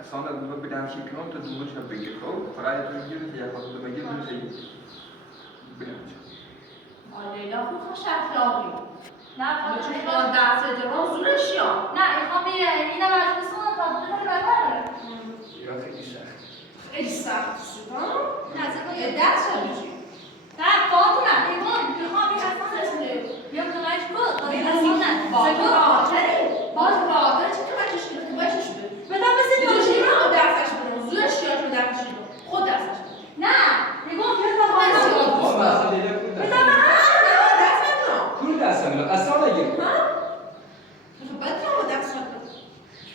اصلا لما بدهم شيء كلام تدمرش بيجيبوا فرايد رجيم هي خلاص لما يجيب من شيء بنعمل آلیلا خوب خوش اخلاقی نه خواهد درس جوان زورش یا نه ایخوام اینه مجلسون تا بوده ببره یا خیلی سخت خیلی سخت شد نه زمان یه درس میشی نه فاطمه ایمان میخوام این اصلا رسونه یا کنایش بود این اصلا نه باز باطره چی که بچش کنه که بچش بود بدم بسی دوشی رو درسش برون زورش یا شو درسش برون خود درسش نه ایمان بیاد با اصلا نگیر بطرم درس شد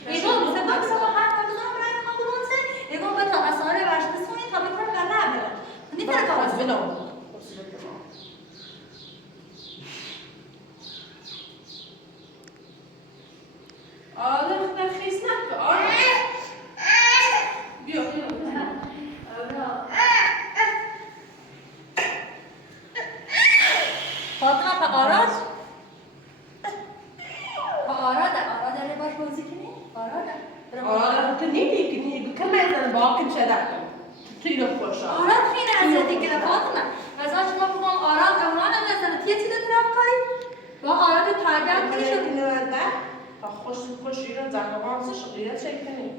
ایمان سبب سبب هر کدوم برای خودمونسه ایمان بطرم اصلا روش بسونی تا بطرم برنه برن نیتره کاغذ بنام آره خیز نکن آره بیا فاطمه با آراد رو باش بازی کنی؟ آراد تو نمیکنی بکن میزن باکن شده تیرو خوشا آراد خیلی ازدی که فاطمه از شما بگم آراد امران نزنه تیه چیزه ترام کاری با آراد تاگر کنی شد نوانده خوش ایران زنگوانسه شقیرت شکنی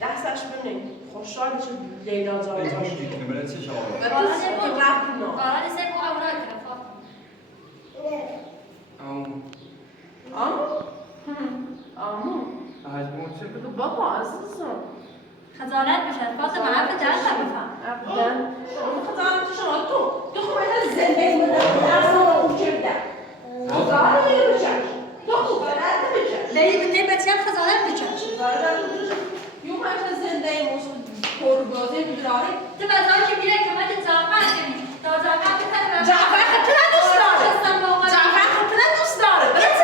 دستش بینی خوشحالی شد لیلا جا کنی برای چه شما آراد سیبو امران کنه فاطمه آمو هجمون چه بده بابا عزیزم خجالت بشه فاطمه حرف جلد بفهم خجالت شما تو خوب اینه زنده اصلا اون کرده خجالت بشه تو خوب خجالت بشه لیلی بینه بچه خجالت بشه یوم اینه زنده موسیقی پرگازه بدراری تو بزایی که میره که من جعفر کنی تا جعفر بکنه جعفر خطره دوست داره جعفر خطره دوست داره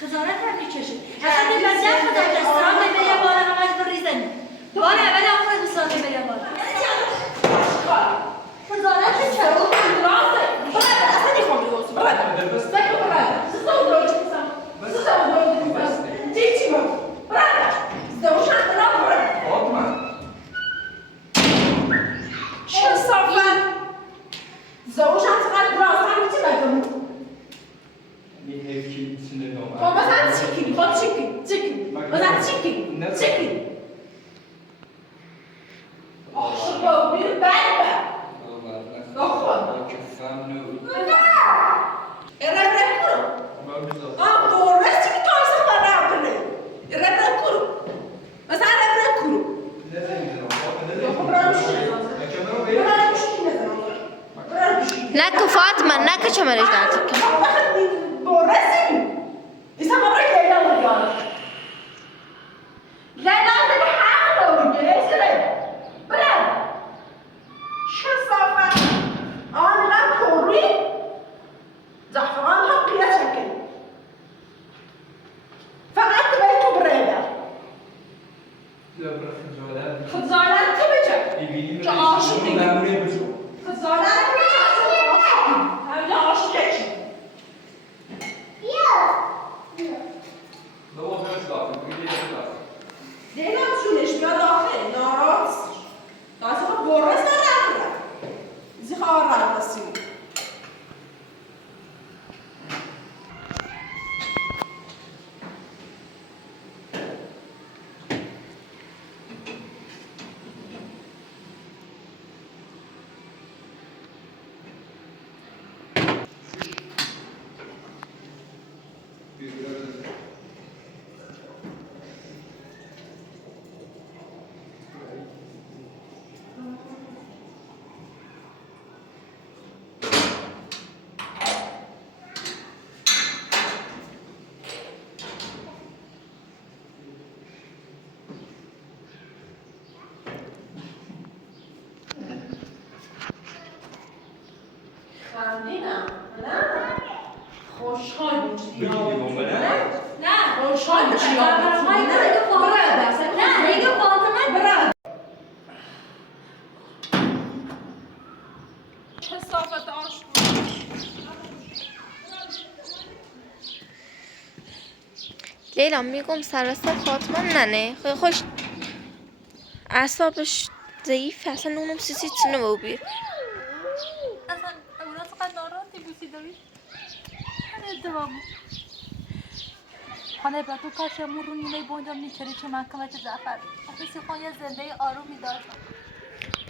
خزارت هم میکشه اصلا این بچه خدا دستان ببری بالا همش بریزنی دوباره اول آخر دوستان ببری بالا خزارت چرا؟ راسته برای اصلا نیخوام بیوزی برای سکو برای سستان بروش میسم سستان بروش میسم چی بود؟ برای زدوشن دلام برای فاطمه چه صافن؟ زدوشن چقدر براسن چی بگم؟ این هیچی چنده نام خب مثلا چیکین خب چیکین مثلا چیکین آخه بیر بلبه آخه Erre kuru. Borresti che cosa sta parlando? Erre kuru. Ma sa erre kuru. نکو فاطمه نکو چمرش دارد borresti. Isa mamre Leyla mı diyor? Leyla dedi ha doğru gelesene. Bırak. Şu safa. Anılan koruyu. زعفران حقیقت شکل خوشحال میشی نه دیگه فاطمه کثافت آش لیلا میگم سر فاطمه ننه خیلی خوش اعصابش ضعیفه اصلا اونم سیسی چنه و بیر اصلا اونا فقط ناراحتی بوسی داری ادوام خانه با تو کاش امون رو نیمه بونجا میچری چه محکمت زعفر حسی خان یه زنده آرومی داشت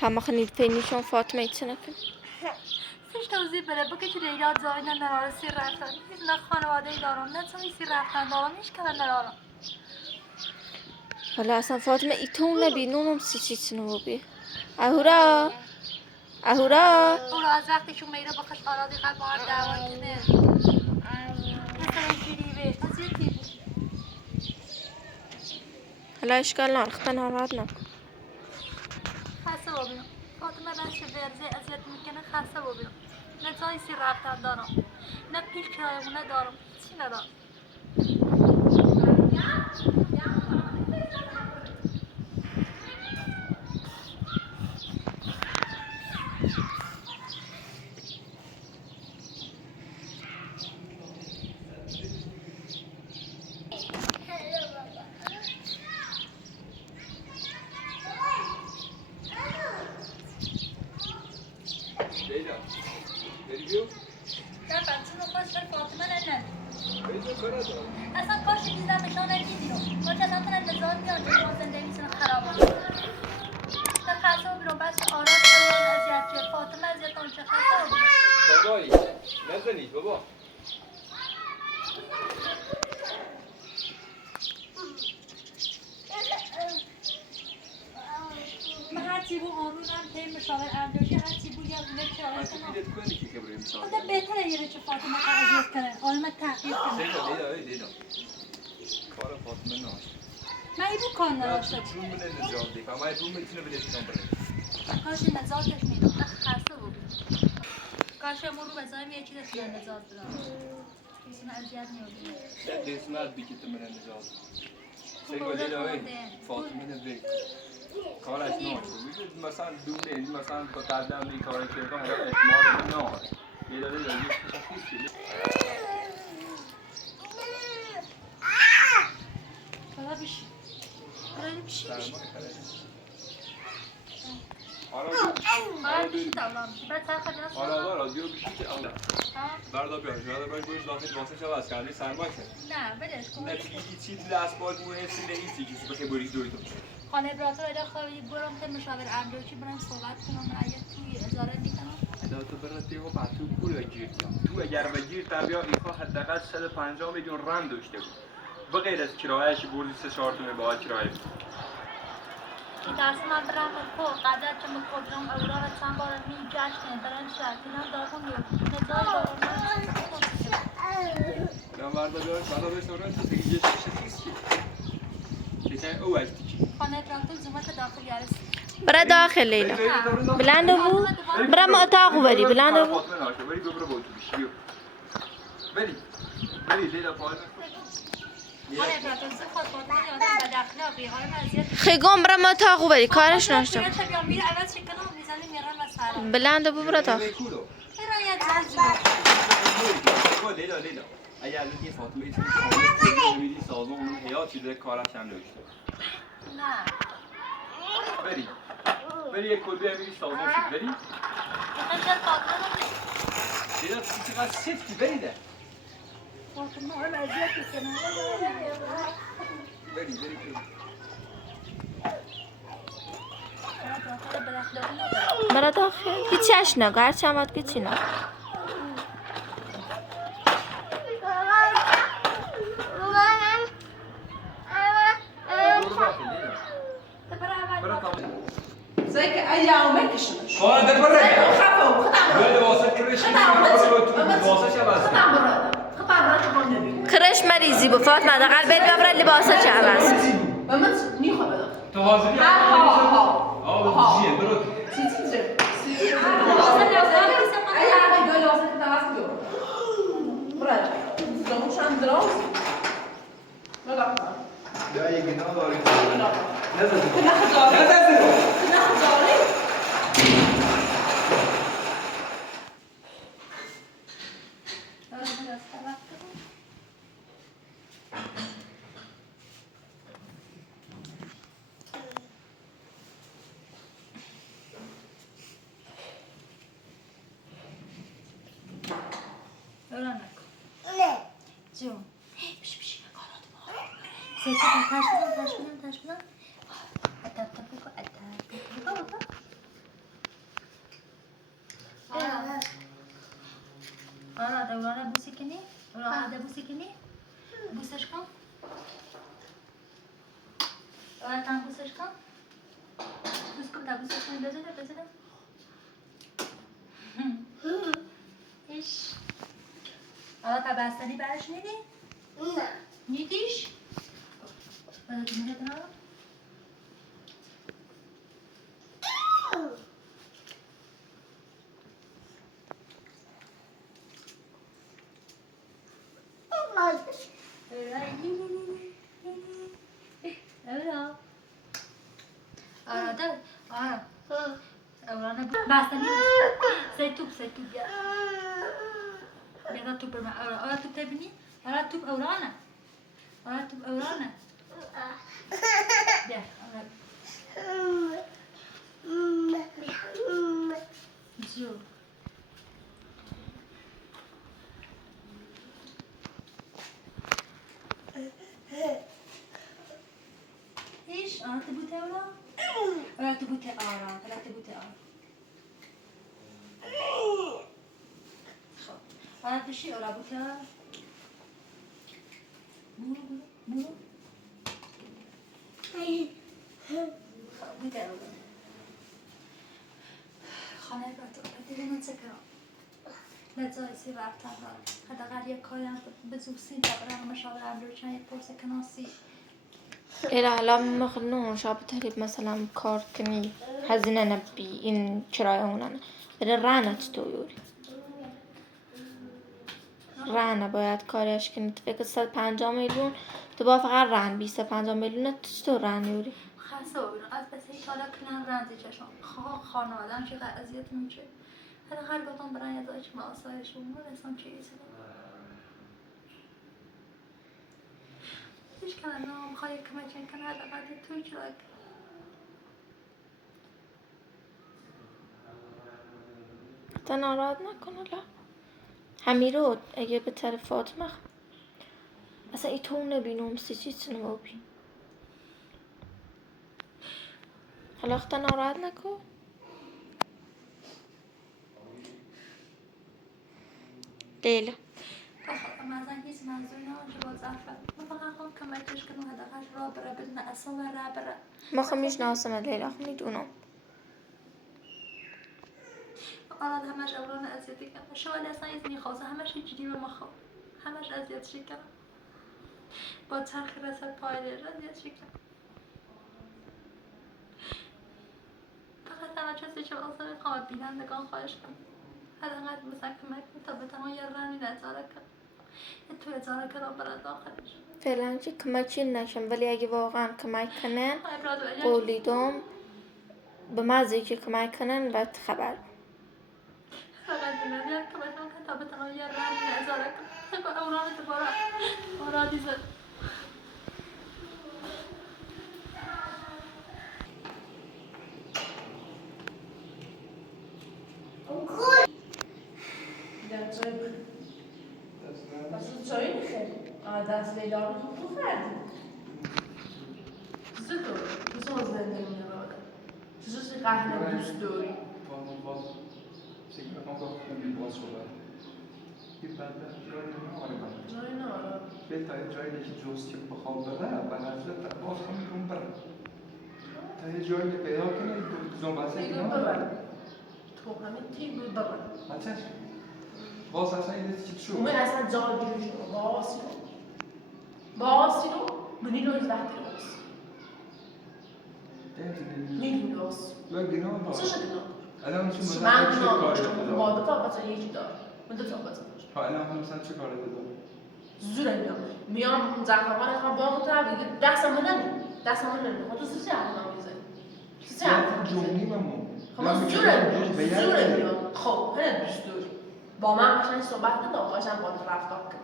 پما خنید پینیشون فاطمه چنه کن فیش توضیح بره بگه که لیلا زاینا نراره سیر رفتن هیچ نه خانواده ای دارم نه چون سیر رفتن دارم هیچ کلا نرارم حالا اصلا فاطمه ایتون نبی نونم سیسی چنه و بیر اهورا اهورا اون از وقتشون میره بخش آرادی قد با هم دعوا کنه مثلا جریبه از یه تیب حالا اشکال نان خطا ناراحت نکن خسته بابینم فاطمه بچه ورزه اذیت میکنه خسته بابینم نه جایی سیر رفتن دارم نه پیش کرایمونه دارم چی ندارم لیلا بریو نه بچه رو خوش بر فاطمه نه بریو کارا دارم اصلا کاش دیدم نشان نگیدیم کاش اصلا کنه نظام میاد که ما زنده میتونه خراب کنه نه خسته بابینم بچه آراد امان اذیت که فاطمه اذیت کنه چه خسته بابینم بابایی نزنید بابا من هرچی بو آنون هم تیم مشاور اردوشی هرچی بو یا بونه چاره هرچی کنم بیدت کنی که بریم سال خدا بهتره یه چه فاطمه اذیت کنه آلمت تحقیق کنه لیلا کار فاطمه ناش من این بو کار نداشته روم من نجات دیگه اما روم میتونه بده تون بره کاش نزاتش میدم نه خسته بود کاش امون رو بزایم یه چیز دیگه نزات بدم کسی من اذیت میاد قسمت بیکیت من نجات سیگو لیلا فاطمه نبی کارش ناش مثلا دونه مثلا تا قدم این کار کرده حالا اعتماد نه لیلا یه تشخیص خدا بیشی خدا بیشی خدا بیشی تولام بعد سرخ جناس آره رادیو بیشی که اولا بردا بیار جاده باید بایش داخل واسه شو از کردی سرما کرد نه بدش کن نه چی دست بال مو هستی نه هیچی که بخی بریز دوی تو خانه براتو ایده خواهی برم که مشاور اردوشی برم صحبت کنم رأیت توی ازاره دیکنم ادا تو برات دیگه با تو پول گیر تو اگر بگیر تبیا ایفا حداقل 150 میلیون رند داشته بود به غیر از کرایه‌اش بردی 3-4 تومن با کرایه درس من برم کو قدر که مقدرم اورا و چند بار می جشن برن شرطینا دارم نزای یا بردا بیار بالا به سوران تو دیگه چیزی دیگه او وقتی کی خانه براتو زمات داخل یارس برا داخل لیلا بلند بو برا ما اتاقو بری بلند بو بری برو با تو بیشی بری لیلا فاطمه خانه براتو زخات فاطمه یادم بد اخلاقی حالا مزیت خیگم برا ما اتاقو بری کارش ناشتم میره بیام میره عوض شکنم میزنه میرن و سلام بلند بو برا داخل برایت زنجو لیلا اگر الان یه فاطمه ایتون که میدی سازمان اون حیات چیزه کارش هم نوشته نه بری یک کلبه همیدی سازمان شد بری میخوای شد فاطمه لیلا تو چقدر سفتی بری ده فاطمه هم اذیت بکنه بری برا داخل هیچی اش نگو هرچی هم باید گیچی نگو زي كأيام كشمش. خواهد بره خفوا خطأ بره واسه کرش واسه چه بس خطأ برا شو نبي. کرش مریضی بو فاطمه دقل بید ببرد لباسا چه عوض بمت نيخو بدأ. تو حاضری ها چیه برو سيتي زين. یا یه گناه داری نه خجاله جون بش کارات ما سیتا تاش بدن آره دورانه بوسی کنی دورانه بوسی کنی بوسش کن آره تام بوسش کن بوس کن بوسش کن بزنه ایش آره تا بستنی برش نیدی؟ نه نیدیش؟ نیدی نه؟ بستنی سه توپ بیا بیا توپ برم آره توپ تبینی آره توپ اورانه بیا جو ايش تبوتي ولا تبوتي لا تبوتي خب بشي ولا بوتي برو بوتي خانه باتو من سكران لا زایسی رفتن حداقل یک کاری هم بزوسی دقیقا مشاوره هم روشن یک پرسه کناسی الان مخنون شاب تهريب مثلا کار کنی هزینه نبی این چرای اونن بره رانه چطور یوری رانه باید کارش کنی تو فکر 150 میلیون تو با فقط ران 250 میلیون چطور ران یوری خاصه ببینم از بس هیچ حالا کنن رنزی چشم خانواده هم چقدر اذیت میشه حالا هر گفتم برای یه داشت ما آسایشون رسم چیزی هیچ کنن نه میخوای کمچین کنه حداقل توی چرا تا ناراحت نکنه لا همیرو اگه به طرف فاطمه اصلا ای تو نبینم چیزی نموبی حالا اختا ناراحت نکن لیلا مثلا هیچ منظوری نباشه با زعفر من فقط خواهم کمکش کنم حداقل راه بره بدون اصلا و راه بره ما خمیش ناسمه لیلا خب میدونم آراد همش اولان اذیتی کنم شاید اصلا ایز میخواسته همش جدی به ما خواه همش اذیتش کنم با چرخی رسد پایده اذیتش کنم فقط تنها چیزی که واسه میخوام بینندگان خواهش کنم حداقل مثلا کمک تا بتوان یه رانی نظاره کنم توی اظهار کلام برد آخرش فعلا چی کمکی نشم ولی اگه واقعا کمک کنن قولیدم به مزه که کمک کنن باید خبر فقط بینم کمک کنم تا بتوان یه رانی نظاره کنم با اوران دوباره مرادی زد چایی میخوری؟ دست لیلا رو تو کردی چطور؟ چطور زنده می‌نواد؟ چطور قهر دوست داری؟ باز zeker ook nog een boos worden. Je bent جایی نماره جایی نماره بهتره جایی که جوستی بخواب بره بنظرت باز هم میتون بره تا یه جایی پیدا کنه زنبازه تیگو ببر تو همه تیگو ببر بچهش باز اصلا این چی شد اومه اصلا جای بیروش رو باسی رو بنی رو از وقتی رو باس میدونی باس و گناه باز چه گناه؟ الان چه مثلا من چه گناه کاری داشتم دادم با دو تا بچه یکی دار من دو تا بچه الان مثلا چه کاری دادم زوره میام زخمان خواهم با مطرح دیگه دستمون نمی خود تو سیچه حرفم میزنی سیچه حرفم جمعی ممون خب زوره میام خب هنه دوست داری با من قشنگ صحبت ندا قشنگ با تو رفتار کن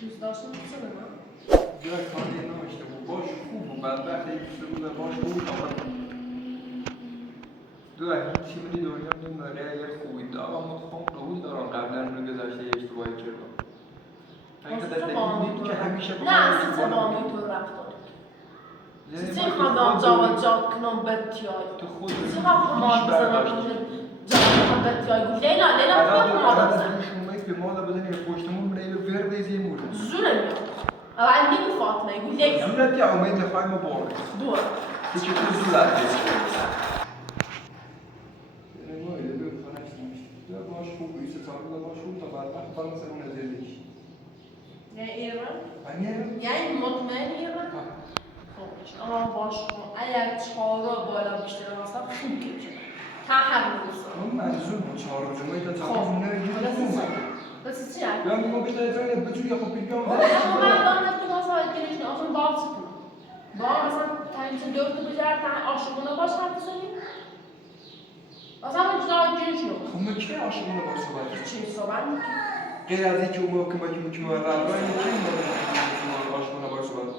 دوست داشتم دوست دارم جای کاری ناشته بود باش خوب بود بدبخت دوست بود باش خوب دو هیچی منی دنیا نمیداره اگر خوبی دارم اما خون قبول دارم قبلا رو گذاشته اشتباهی کردم که همیشه نه سیچه با من تو رفتار سیچه خواهم جاد کنم بتیای سیچه خواهم مال بزنم جاد کنم بتیای گفت لیلا خواهم مال بزنم به مالا بزنی پشتمون برای ورده زیمور زوره میام اول میگو فاطمه گفت لیلا زورت یا امید لخواه مبارک دور سیچه تو زورت باش خوب بیست ساله باش خوب تا بعد وقت فرانسه اون زندگی یعنی ایران؟ یعنی یعنی مطمئن ایران؟ خوبش اما باش کن اگر 4 را بالا بیشتر هستم خوب کشه تحمل اون منظور بود 4 جمعه تا 4 جمعه نگیرد بس چی هست؟ یا میگو بیتایی زنه بچون یا خب بیگم اما من دارم تو واسه گرشن آسان باز کنم با مثلا تنچه دورت بجرد عاشقونه باش حرف بزنیم اصلا من جدا گرشن خب من که عاشقونه باش صحبت چی صحبت میکنی؟ غیر از اینکه اون موقع که من رد رای میکنیم عاشقونه باش صحبت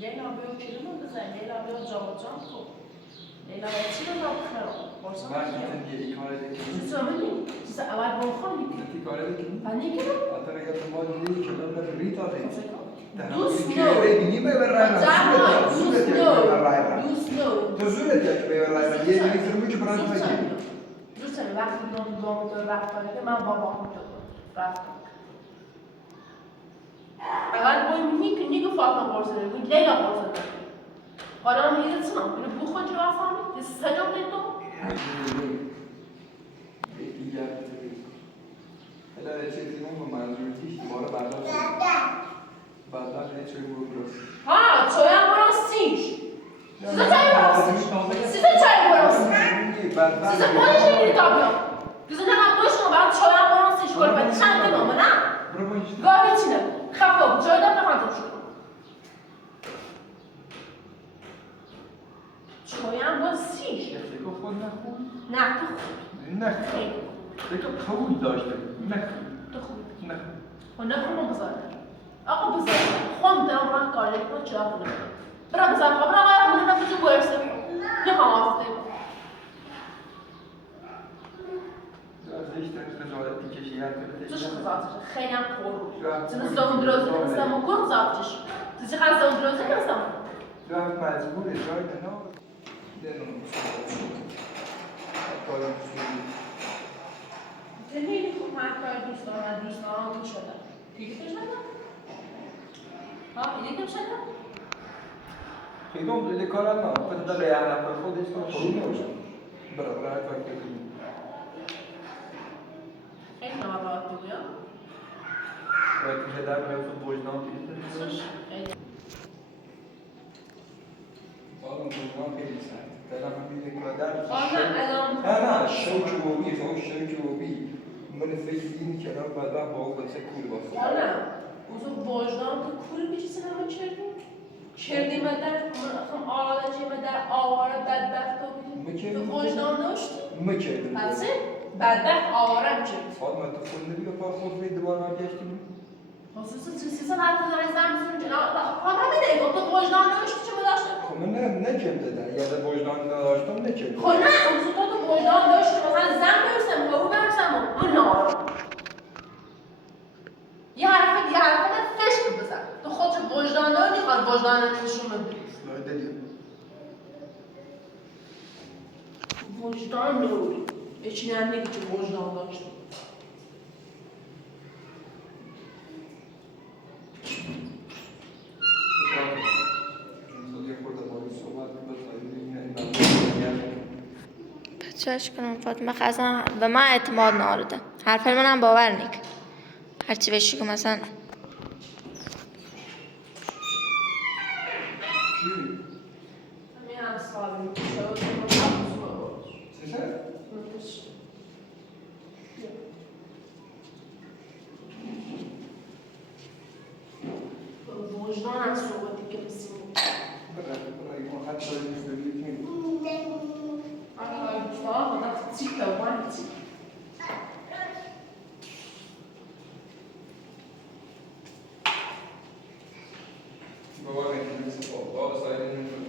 لیلا بیا کلمه بزن لیلا بیا جان کن لیلا چی رو نکنم باشم وقتی تنگه ای کاره دیگه چیزا منی چیزا اول بخوام میکنی تی کاره دیگه بنی کنم حتی اگر تو مال دیگه که من در ریتا دیگه دوست که بینی به رای دوست نو تو زورت یا که به رای یه دیگه فرمو که برای تو دوست نو وقتی با تو رفتاری که من بابا تو رفتم اول باید نیگو فاطمه قرصه بود لیلا قرصه بود حالا میگه چنم اینو بخون جو افهمی سجام دیدم دیگر هلا چیزی اون منظور کیش دوباره بعدا چه بود ها چویا براسیش سیزا چای براسیش سیزا چای براسیش سیزا پایش نمیری تابیا سیزا نگم باش کن برای چویا براسیش کل باید چند کنم نه گاهی چینه خفه بود جای دار نخواهد شد چویا براسیش تو خود نخون نه تو خوب نخون تو قبول داشته نخون تو خوب نخون و نخون بذاره آقا بذاره خون دارم راه کاری کنم چرا کنم برا بذاره برا باید منو نفیزو برسه نخوام آفته خجالتی کشی هر کنه چش خجالتش خیلی هم پر بود چون زون درازی کنستم و کن خجالتش چیزی خیلی زون درازی کنستم تو هم مجبور جای دنا دنم کارم خیلی خوب هر کار دوست دارم می شده دیگه تو شده؟ ها دیگه تو شده؟ خیلی هم دیگه کارم نه فقط در ریان نفر خودش کنم خودی نمیشه برای هر کاری کنیم خیلی ناراحت بودم باید که در باید خود بوجنام پیده خیلی آدم بوجنام خیلی سند دلم همینه که در نه شوک بوبی من فکر این کنار بعدا با او بسه کول باشه نه اوزو وجدان تو کول بیچی سنمو کردی مدر خم آلچی مدر آواره بدبخت تو وجدان داشتی؟ مکردم پسه بدبخت آوارم کرد فاطمه تو خود نبی پا خود بید دوباره برگشتی خصوصا سیسن حتی داری زن بزنیم جنا خواهم همینه تو وجدان داشتی چه بداشتی؟ خب من نکرد دادن یا در وجدان نداشتم نکرد خب نه اوزو تو وجدان داشتی مثلا زن برسم و برسم و نار یه حرف فشک بزن تو خودت وجدان داری خواهد وجدان نشون بدی وجدان نوری هیچی نمیگی که وجدان داشتی چش کنم فاطمه اصلا به من اعتماد نارده حرف منم باور نیک هرچی بشی که مثلا بابا میتونی مثل بابا ساید نمیتونی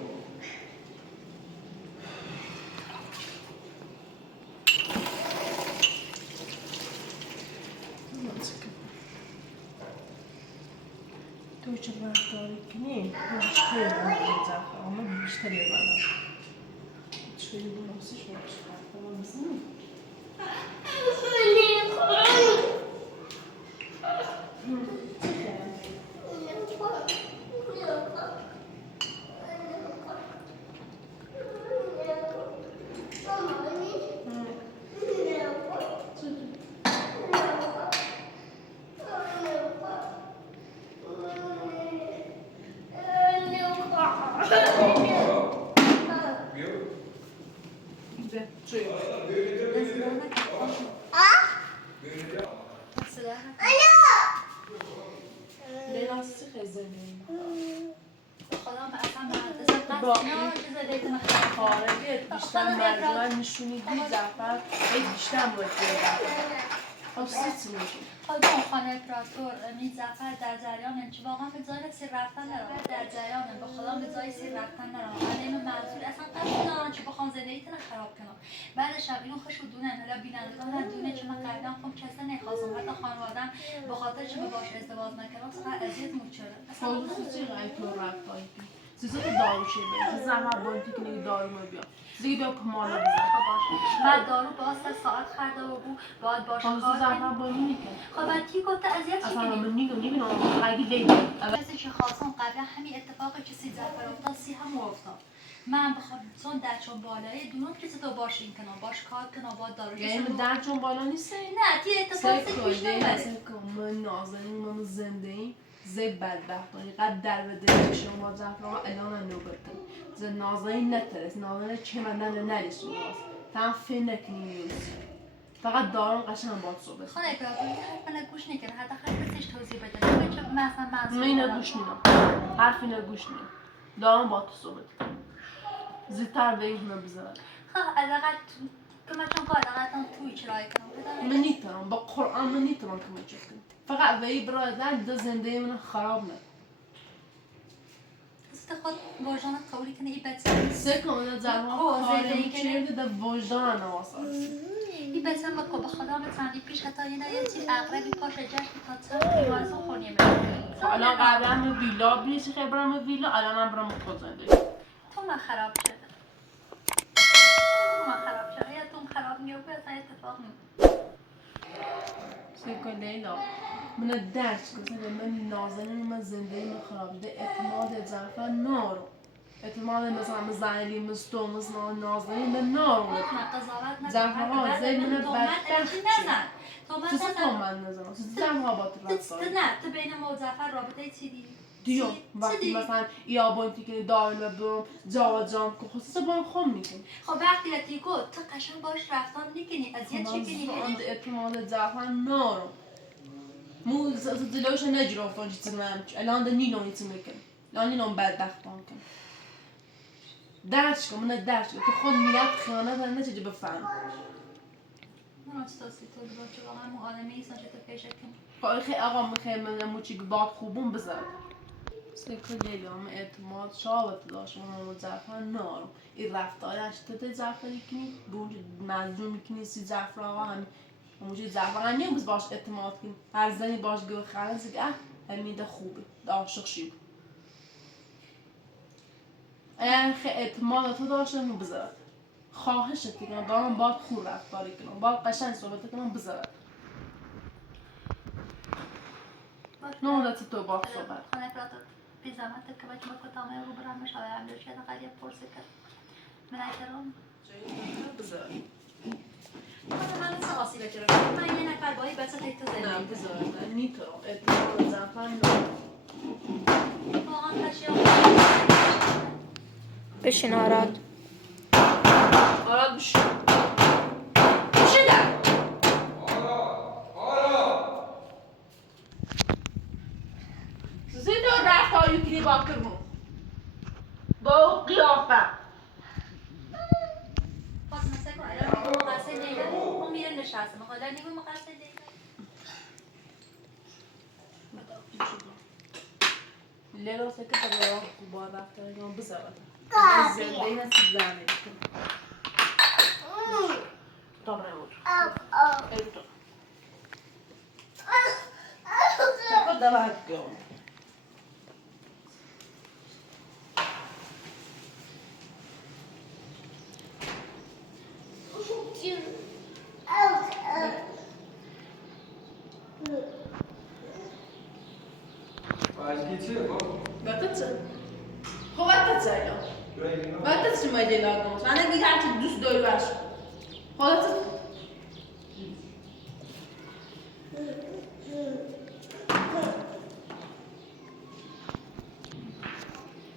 تو چه رفتاری کنی؟ خیلی رفتار اما بیشتری بردم چه براسش باشه رفتار بزنی؟ نشونیدی زفر بیشتر باید حالا خانه امپراتور امید زفر در جریان چه واقعا به جای سیر رفتن نرم در جریان به خدا به جای سیر رفتن نرم علیم منظور اصلا قصد ندارم چه بخوام زندگیتون خراب کنم بعدش هم اینو خوش دونن حالا بینندگان هم دونه چه من قبلا خب کسی نخواستم حتی خانوادم به خاطر چه باش ازدواج نکردم فقط اذیت می‌شدم اصلا چه تو رفتاری سیزو که دارو شده زحمت باید که نگی دارو بیا دیگه بیا کمالا بزن بعد دارو باز ساعت خرده و بو باید باشه کار زحمت باید میکنه خب بعد کی گفته اذیت چی اصلا من نگم اگه کسی که خواستم قبلا همین اتفاقی که سی زفر افتاد سی هم افتاد من بخوام چون درچون بالایی دونم کسی تو باشین کنم باش کار کنم با دارو یعنی درچون بالا نیست نه تی اتفاقی پیش نمیاد من نازنین من زنده ای زی بدبختانی قد در بده شما زفرها الان نوبتن ز نازنین نترس نازنین چه مندن نریسون هست تا فین نکنی نیست فقط دارم قشنگ باید صحبت خانه امپراتور یه حرف من گوش نکرد حداقل بسش توضیح بده چون چه مثلا منظور اینو گوش میدم حرفی اینو گوش میدم دارم با تو صحبت زیدتر به این بزنم حداقل که من چون حداقل توی چرای کنم من نیتم با قرآن من نیتم که میچه کنم فقط وی برادر دو زنده من خراب نه است خود وجدانت قبولی کنه این بچه سکون زرها کاری چیه در وجدان نواسط این بچه ما که به خدا بتندی پیش حتی یه چیز اقربی پاش جشن تا چند بیمارستان خونیه الان قبلا ویلا بیشی خیلی برام ویلا الان هم برام خود زنده تو من خراب شده یا تو خراب میوبه اصلا اتفاق میفته سکون لیلا من درس کنم من نازنین من زندگی من خراب شده اعتماد زعفر نارو اعتماد مثلا زنی مستو مثلا نازنین من نارو زعفرها زی من بدبخت تو من نزنم زعفرها با تو رفتار نه تو بین ما زعفر رابطه چی دی دیو وقتی مثلا ایابونتی که دارم برم جا که خصوصا با خون میکنم خب وقتی لطیگو تو قشنگ باش رفتار میکنی اذیت چی کنی من اعتماد زعفر نارو مو دلوش نجرا فانجی تمام الان ده نیلون میکنم الان نیلون بدبخت کن درش کن من درش کن تو خود میاد خیانت هم نچه بفهم من استاسی تو با چه واقعا مو آدمی ایسان چه تو پیشت کنی خب خیلی آقا میخوام من موچی که باد خوبون بزن سکر لیلام اعتماد شابت داشت من زعفر نارو این رفتارش تو زعفری کنی بونج مزجون میکنی سی زعفر آقا هم موجود زعفر نیم باش اعتماد کنی هر زنی باش گو خلاص که همین ده خوبه عاشق شید اگر خیلی اعتماد تو داشته نو بذارد خواهشت کنم دارم باید خوب رفتاری کنم باید قشنگ صحبت کنم بذارد نمونت تو باید صحبت خانه امپراتور بی زحمت که بچه ما کتامه رو برام مشاوره هم داشت یه نقل یه پرسه کرد من احترام بذارد من سه آسیبه چرا من یه نفر بایی بچه تک تو زنده نه بذارد نیترم اعتماد زعفر نارو واقعا کشی بشین آراد آراد بشین بشین در زیدو رفتاری کنی با کرمون با قیافه لیلا سکه تا راه بار رفته اینا بسازه زنده این سیزنه طبعا ایتو خود دوات گم Başka çiğ bak. Bakıtsın. Kovatıtsın ya. Bakıtsın mı ediyorlar bunu? Sana gider ki düz dövüver. Kovatıtsın.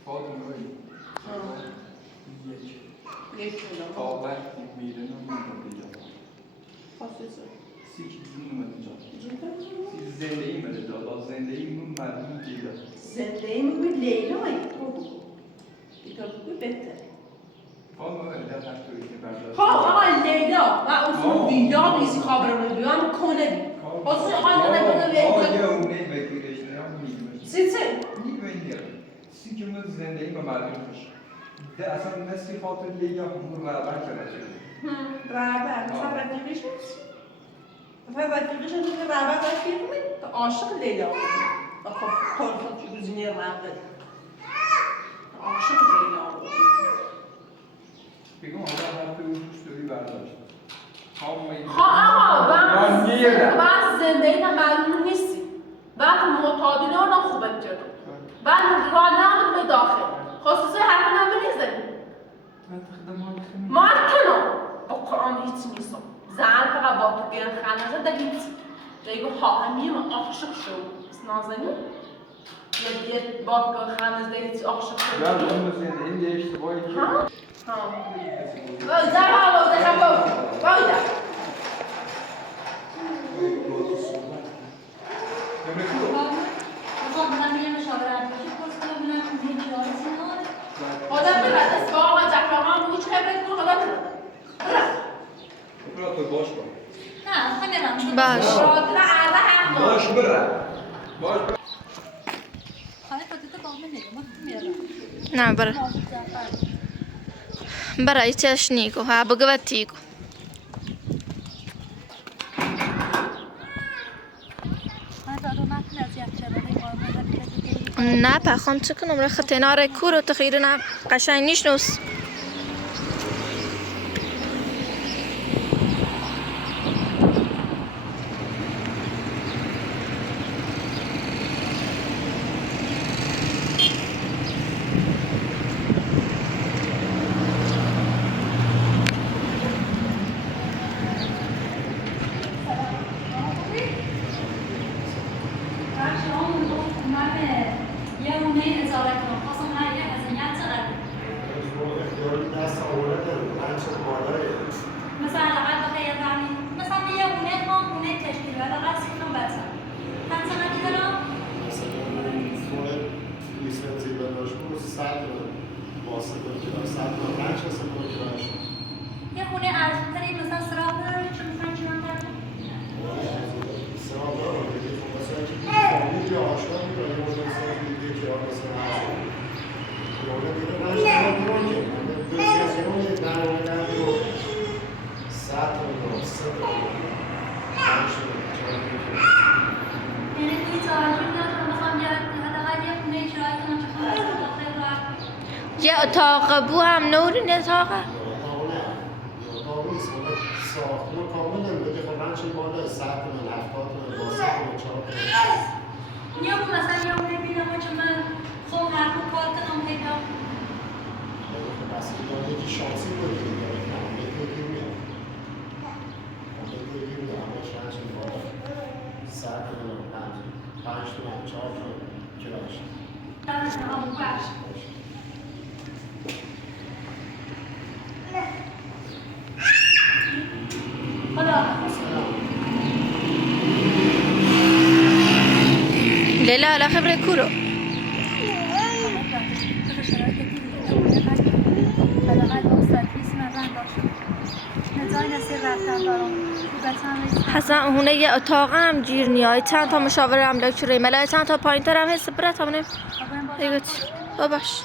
Fatıma öyle. Geçiyor Ta وقتی میره نمیدونم Faslısı. سیکی نمیدونم زندگی میره دادا زندگی من مردم دیگه Zendeye mi Leyla mı? Bir tabi better. Fatıma öyle de faktörü ki berde. Ha ama Leyla. Ben uzun dünya bizi haberini duyuyor ama kone. Olsun ama ne bunu Ya veriyor. onu ne bekliyorsun ya bilmiyorum. Sizin. Bilmiyorum. Sikimde zindگی به مردم خوش. ده اصلا نصف خاطر لیگا همون برابر کرده. Beraber. Mesela rafigmiş misin? Mesela rafigmiş misin? Beraber rafigmiş mi? Aşık Leyla. Bak korkunç yüzünü yerlerde. Aşık Leyla. بگم آدم حرف اون دوست داری برداشت. Ha ama niye? ben zendeyden memnun نیستی. Ben معتادینه رو خوبت کردم. Ben رانم به داخل. خصوصی حرف نمی‌زنم. من تخدم حال خیلی. مارکنم. با قرآن هیچ نیستم. زن فقط با تو گرن خنده ده هیچ. دیگه حاهمیم عاشق شد. نازنین؟ یا دیگه با تو گرن خنده ده هیچ عاشق شد. Ya bunu zindگی de اشتباهی که. ها؟ ها. زمان باید. خدا برد اسباق و جفرمان بوچ خبرت کن خدا برد. برو تو باش کن. باش شادر عرضه هم دار. باش برو. باش برو. نه برا برا ایچش نیگو ها بگوت تیگو نه پخوام چه کنم رخ تنار کورو تخیرو نه قشنگ نیشنوس یه اتاق بو هم نوری نه اتاقه لیلا لا خبره کورو حداقل با سرویس من رنگ داشت. نزای حسن هونه یه اتاق هم گیر نیای چند تا مشاوره هم لکچره ملای چند تا پایین تر هم حس برات هم نیم باباش